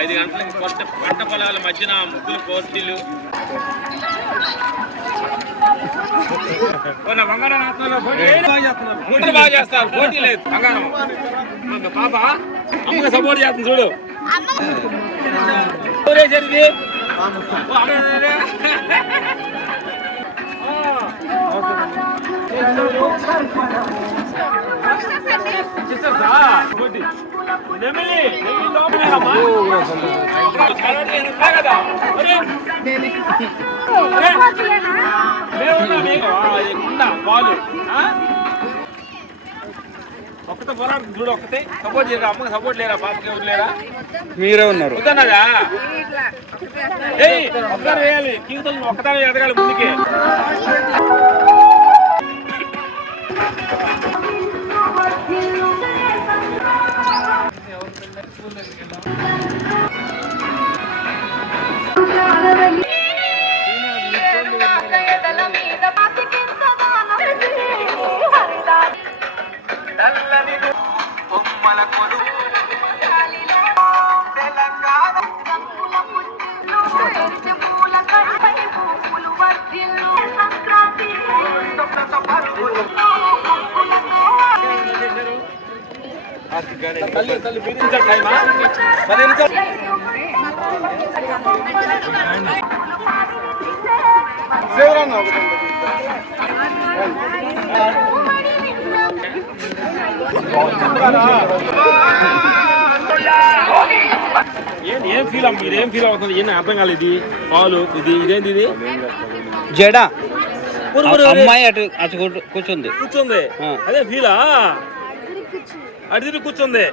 5 గంటలకి కొత్త పంట పొలాల మధ్యన ముగ్గులు పోటీలు. బంగారం బాగా చేస్తారు, పోటీ లేదు. బంగారం పాప అమ్మకి సపోర్ట్ చేస్తుంది చూడు. పాలు ఒక్కతే పోరాడు చూడు. ఒక్కతే సపోర్ట్ చేయరా అమ్మకి, సపోర్ట్ లేరా పాపకి, ఎవరు లేరా? మీరే ఉన్నారు వద్దన్నదా? ఒక్కసారి వేయాలి, జీవితంలో ఒక్కదాని ఎదగాలి ముందుకి. తల్లి బీరించాలి టైమా? ఏం ఫీల్ అమ్మ, మీరేం ఫీల్ అవుతుంది? ఏం అర్థం కాలేదు. పాలు ఇదేంటి? ఇది జడ అమ్మాయి అటు కూర్చుంది. అదే ఫీలా? అటు తిరిగి కూర్చుంది.